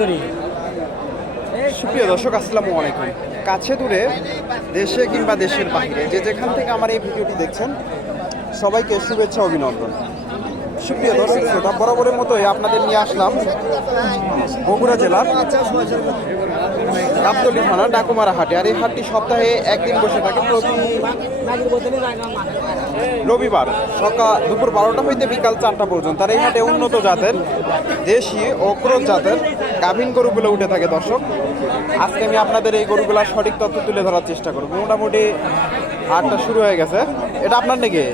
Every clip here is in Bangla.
করি সুপ্রিয় দর্শক, আসসালামু আলাইকুম। কাছে দূরে দেশে কিংবা দেশের বাইরে যে যেখান থেকে আমার এই ভিডিওটি দেখছেন, সবাইকে শুভেচ্ছা, অভিনন্দন। সুপ্রিয় দর্শক শ্রোতা, বরাবরের মতোই আপনাদের নিয়ে আসলাম বগুড়া জেলার গাবতলী থানা ডাকুমারা হাটে। আর এই হাটটি সপ্তাহে একদিন বসে থাকে প্রতি রবিবার সকাল দুপুর বারোটা হইতে বিকাল চারটা পর্যন্ত। আর এই হাটে উন্নত জাতের দেশি ও জাতের গাভীন গরুগুলো উঠে থাকে দর্শক। আজকে আমি আপনাদের এই গরুগুলার সঠিক তথ্য তুলে ধরার চেষ্টা করব। মোটামুটি হাটটা শুরু হয়ে গেছে। এটা আপনার নাকি?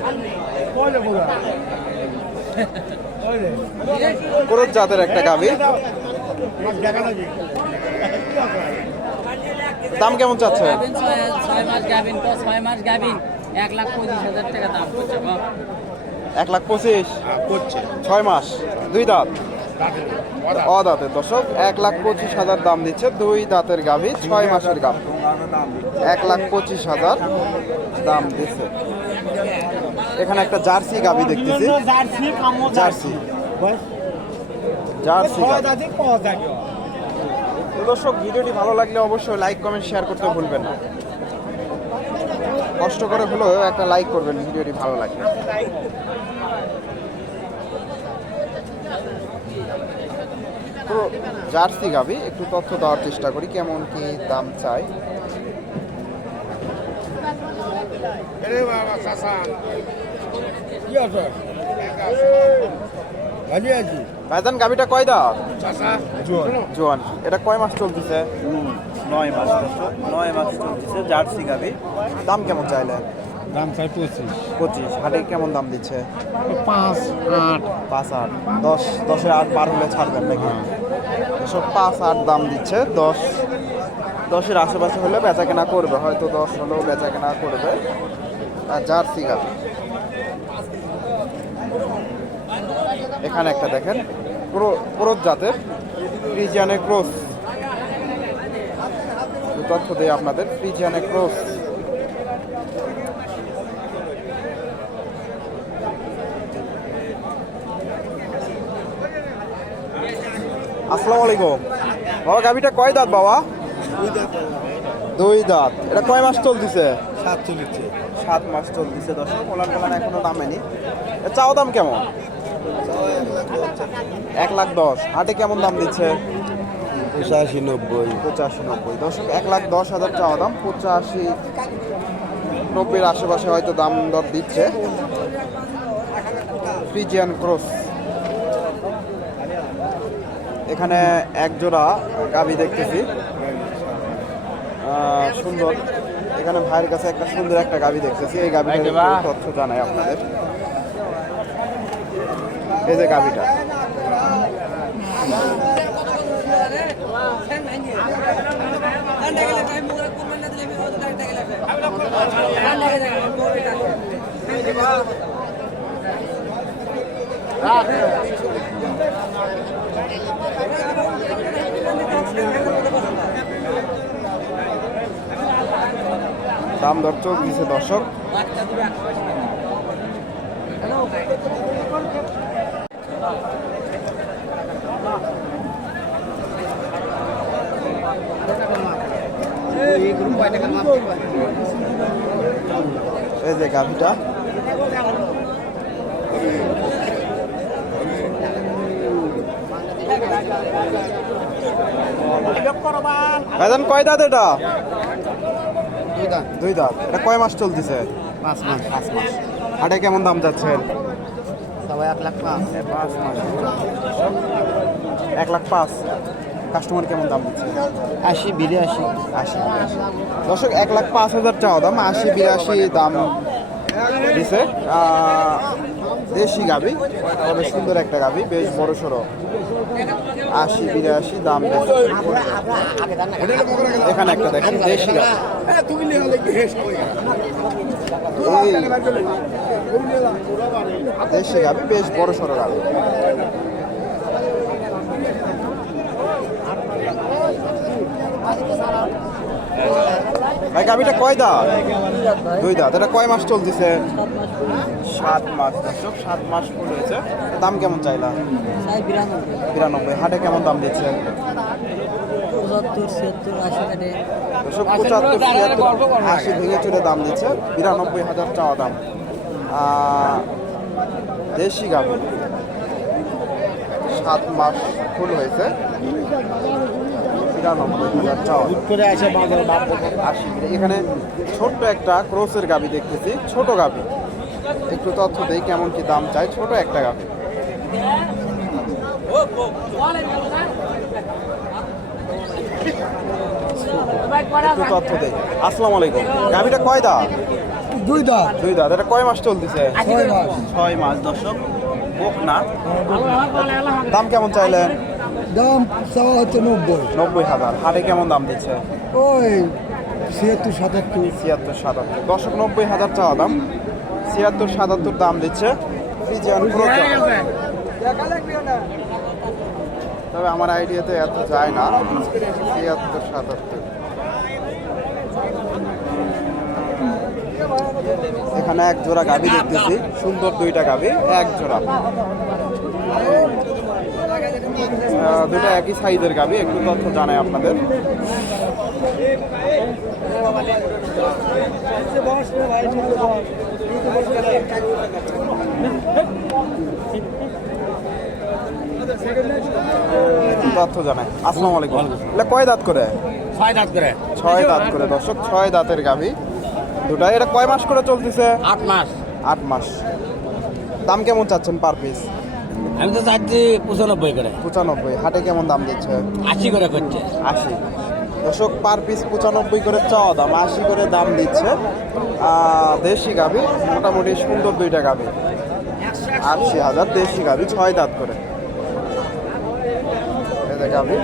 ক্রোধ জাতের একটা গাভী। দাম কেমন চাচ্ছে? এক লাখ পঁচিশ। ছয় মাস, দুই দাঁত। অ দাঁতের দর্শক, এক লাখ পঁচিশ হাজার দাম দিচ্ছে দুই দাঁতের গাভী, ছয় মাসের গাভ। এক লাখ পঁচিশ হাজার দাম দিচ্ছে। এখানে একটা জার্সি গাভী দেখতেছি। জার্সি। জার্সি দর্শক, ভিডিওটি ভালো লাগলে অবশ্যই লাইক, কমেন্ট, শেয়ার করতে ভুলবেন না। কষ্ট করে হলেও একটা লাইক করবেন, ভিডিওটি ভালো লাগলে। পুরো জার্সি গাবি, একটু তথ্য দেওয়ার চেষ্টা করি, কেমন কি দাম চাই। ভাইজান গাবিটা কয় দাম জোয়ান। এটা কয় মাস চলতেছে? নয় মাস নয় মাস চলতেছে জার্সি গাবি দাম কেমন চাইলে? দাম চাই পঁচিশ। পঁচিশ। হাটে কেমন দাম দিচ্ছে? পাঁচ আট। পাঁচ আট। দশ দশের আট পার হলে ছাড়বেন নাকি? এসব পাঁচ আট দাম দিচ্ছে। দশ দশের আশেপাশে হলে বেচা কেনা করবে। হয়তো দশ হলেও বেচা কেনা করবে। আর জার্সি গাভি। এখানে একটা দেখেন ক্রোধ জাতের ফ্রিজিয়ানের ক্রোস তথ্য দেয় আপনাদের ফ্রিজিয়ানের ক্রোস আসসালামু আলাইকুম। বাবা গাভিটা কয় দাঁত বাবা? দুই দাঁত। এটা কয় মাস চলতেছে? সাত চলেছে সাত মাস চলতেছে দর্শক ওলান পোলান এখনও নামেনি চাও দাম কেমন? এক লাখ দশ। হাটে কেমন দাম দিচ্ছে? পঁচাশি নব্বই। পঁচাশি নব্বই। দর্শক এক লাখ দশ হাজার চাওয়া দাম। পঁচাশি নব্বইয়ের আশেপাশে হয়তো দাম দর দিচ্ছে। Friesian cross. এখানে এক জোড়া গাভি দেখতেছি। সুন্দর। এখানে ভাইয়ের কাছে একটা সুন্দর একটা গাভি দেখতেছি। এই একটু তথ্য জানাই আপনাদের। এই যে গাভিটা দাম দর চলতেছে দর্শক। এই যে গাভিটা। ভাইজান কয় দাঁত এটা? দুই দাঁত এটা কয় মাস চলতেছে? পাঁচ মাস। পাঁচ মাস। হাটে কেমন দাম যাচ্ছে? সবাই এক লাখ পাঁচ। পাঁচ। মাস এক লাখ পাঁচ। কাস্টমার কেমন দাম দিচ্ছে? আশি বিরাশি। আশি বিরাশি। দর্শক এক লাখ পাঁচ হাজার চাওয়া দাম। আশি বিরাশি দাম দিছে। দেশি গাবি তবে সুন্দর একটা গাবি বেশ বড় সড়ো আশি বিরাশি দাম এখানে একটা দেখেন দেশি দেশি গাবি বেশ বড় সড়ো গাবি ভাই গাভিটা কয় দাঁত? দুই দাঁত। এটা কয় মাস চলতেছে? সাত মাস দর্শক সাত মাস ফুল হয়েছে দাম কেমন চাইলা? বিরানব্বই। হাটে কেমন দাম দিচ্ছে? পঁচাত্তর ছিয়াত্তর আশি কাটে দর্শক পঁচাত্তর ছিয়াত্তর আশি ভেঙে চুরে দাম দিচ্ছে। বিরানব্বই হাজার চাওয়া দাম। দেশি গাভি। সাত মাস ফুল হয়েছে। বিরানব্বই হাজার চাওয়া করে আছে বাজার আশি এখানে ছোট্ট একটা ক্রোসের গাবি দেখতেছি ছোট গাবি একটু তথ্য দেই কেমন কি দাম চাই ছোট একটা গাবি একটু তথ্য দেই। আসসালামু আলাইকুম। গাবিটা কয় দাঁত? দুই দাঁত। দুই এটা কয় মাস চলতেছে? ছয় মাস। ছয় মাস দর্শক। বোক না। দাম কেমন চাইলেন? দাম চাওয়া হচ্ছে নব্বই। নব্বই হাজার। হাটে কেমন দাম দিচ্ছে? ওই ছিয়াত্তর সাতাত্তর। ছিয়াত্তর সাতাত্তর। দশক নব্বই হাজার চাওয়া দাম। ছিয়াত্তর সাতাত্তর দাম দিচ্ছে। তবে আমার আইডিয়াতে এত যায় না। ছিয়াত্তর সাতাত্তর। এখানে এক জোড়া গাভি দেখতেছি। সুন্দর দুইটা গাভি এক জোড়া। দুটো একই সাইজের গাভি একটু তথ্য জানাই আপনাদের। তথ্য জানাই। আসসালামু আলাইকুম। এটা কয় দাঁত করে? ছয় দাঁত করে। ছয় দাঁত করে দর্শক ছয় দাঁতের গাভি দুটা এটা কয় মাস করে চলতেছে? আট মাস। আট মাস। দাম কেমন চাচ্ছেন পার পিস? আমি তো চাচ্ছি পঁচানব্বই করে। পঁচানব্বই হাটে কেমন দাম দিচ্ছে? আশি করে করছে। আশি। দর্শক পার পিস পঁচানব্বই করে চাওয়া দাম আশি করে দাম দিচ্ছে। দেশি গাভি মোটামুটি সুন্দর দুইটা গাভি। আশি হাজার দেশি গাভি ছয় দাঁত করে। গাভি।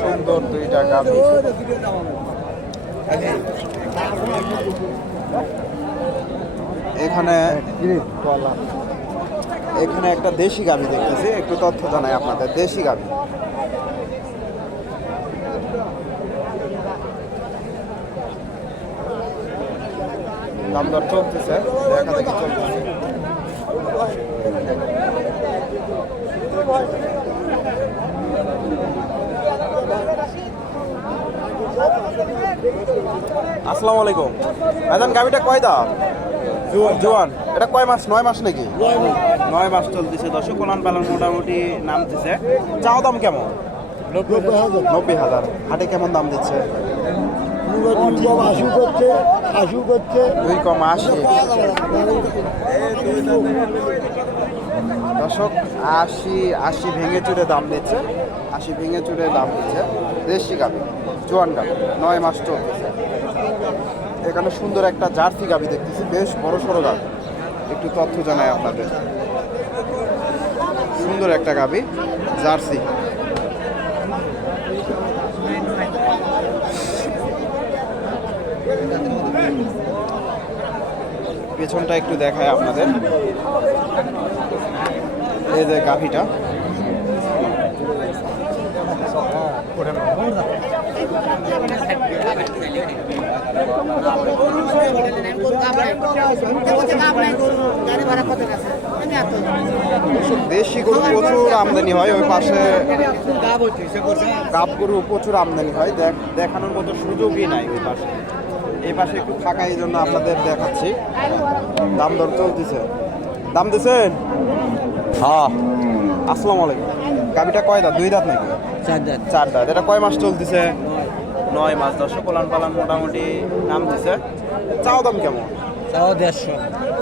সুন্দর দুইটা গাভি। এখানে এখানে একটা দেশি গাভি দেখতেছি, একটু তথ্য জানাই আপনাদের, দেশি গাভি দাম দর চলতেছে, দেখা দেখি চলতেছে। আসসালামু আলাইকুম। ভাইজান গাভিটা কয় দাম জোয়ান। এটা কয় মাস? নয় মাস নাকি? নয় মাস। চলতেছে দর্শক কোলান পালন মোটামুটি নামতেছে। চাও দাম কেমন? নব্বই হাজার। হাটে কেমন দাম দিচ্ছে? আশু করছে আশু। করছে দুই কম আশি। দর্শক, আশি আশি ভেঙে চুরে দাম দিচ্ছে। আশি ভেঙে চুরে দাম দিচ্ছে। দেশি গাভি জোয়ান গাভি নয় মাস চলতেছে। এখানে সুন্দর একটা জার্সি গাভি দেখতেছি, বেশ বড় সড়ো গাভি একটু তথ্য জানাই আপনাদের। সুন্দর একটা গাভি জার্সি। পেছনটা একটু দেখায় আপনাদের। এই যে গাভিটা। দেশি গরু প্রচুর আমদানি হয়, ওই পাশে গাব গরু প্রচুর আমদানি হয়। দেখ দেখানোর মতো সুযোগই নাই ওই পাশে। এই পাশে একটু থাকা এই জন্য আপনাদের দেখাচ্ছি। দাম দর চলতেছে। দাম দিছেন? হ্যাঁ। আসসালামু আলাইকুম। গাবিটা কয় দাঁত? দুই দাঁত নাকি? চার দাঁত। চার দাঁত। এটা কয় মাস চলতেছে? নয়। মাস দর্শক পালান পালান মোটামুটি নাম দিছে। চাও দাম কেমন? চাও দেড়শো।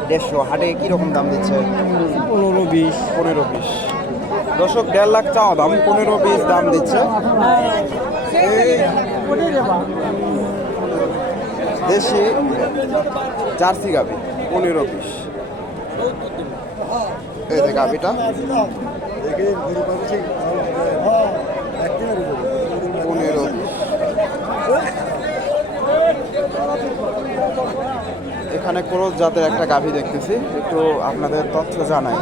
দেড়শো। হাটে কীরকম দাম দিচ্ছে? পনেরো বিশ। পনেরো বিশ। দর্শক দেড় লাখ চাওয়া দাম পনেরো বিশ দাম দিচ্ছে। এই দেশি জার্সি গাবি, পনেরো বিশ এই যে গাবিটা। পনেরো এখানে ক্রোস জাতের একটা গাভী দেখতেছি, একটু আপনাদের তথ্য জানাই।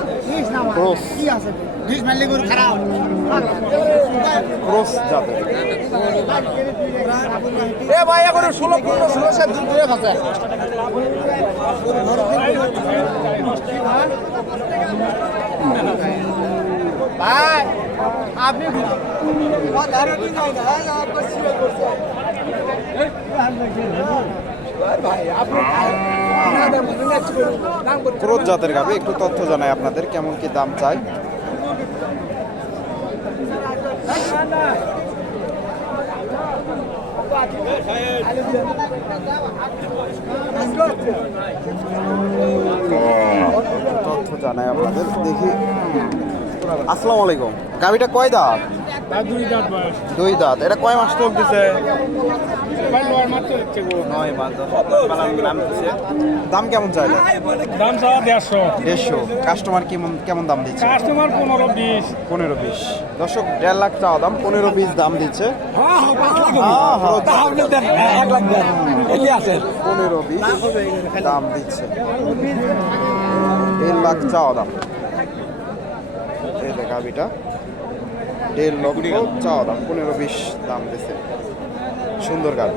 ক্রোস। ক্রোস জাতের ক্রোস জাতের গাভী একটু তথ্য জানাই আপনাদের কেমন কি দাম চাই? তথ্য জানাই আপনাদের। দেখি। আসসালামু আলাইকুম। গাড়িটা কয় দাঁত? দুই দাঁত এটা কয় মাস চলতেছে? নয় মাস। দাম কেমন চাইলে? দাম চাওয়া দেড়শো। দেড়শো। কাস্টমার কেমন কেমন দাম দিচ্ছে? কাস্টমার পনেরো বিশ। পনেরো বিশ। দর্শক দেড় লাখ চাওয়া দাম পনেরো বিশ দাম দিচ্ছে। হ্যাঁ হ্যাঁ আছেন পনেরো বিশ দাম দিচ্ছে। দেড় লাখ চাওয়া দাম। এই গাভিটা দেড় লক্ষ চাও দাম, পনেরো বিশ দাম দিয়েছে। সুন্দর গান।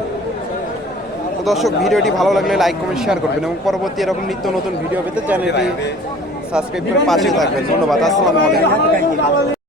তো দর্শক, ভিডিওটি ভালো লাগলে লাইক কমেন্ট শেয়ার করবেন এবং পরবর্তী এরকম নিত্য নতুন ভিডিও পেতে চ্যানেলটি সাবস্ক্রাইব করে পাশে থাকবেন। ধন্যবাদ, আসসালামু আলাইকুম।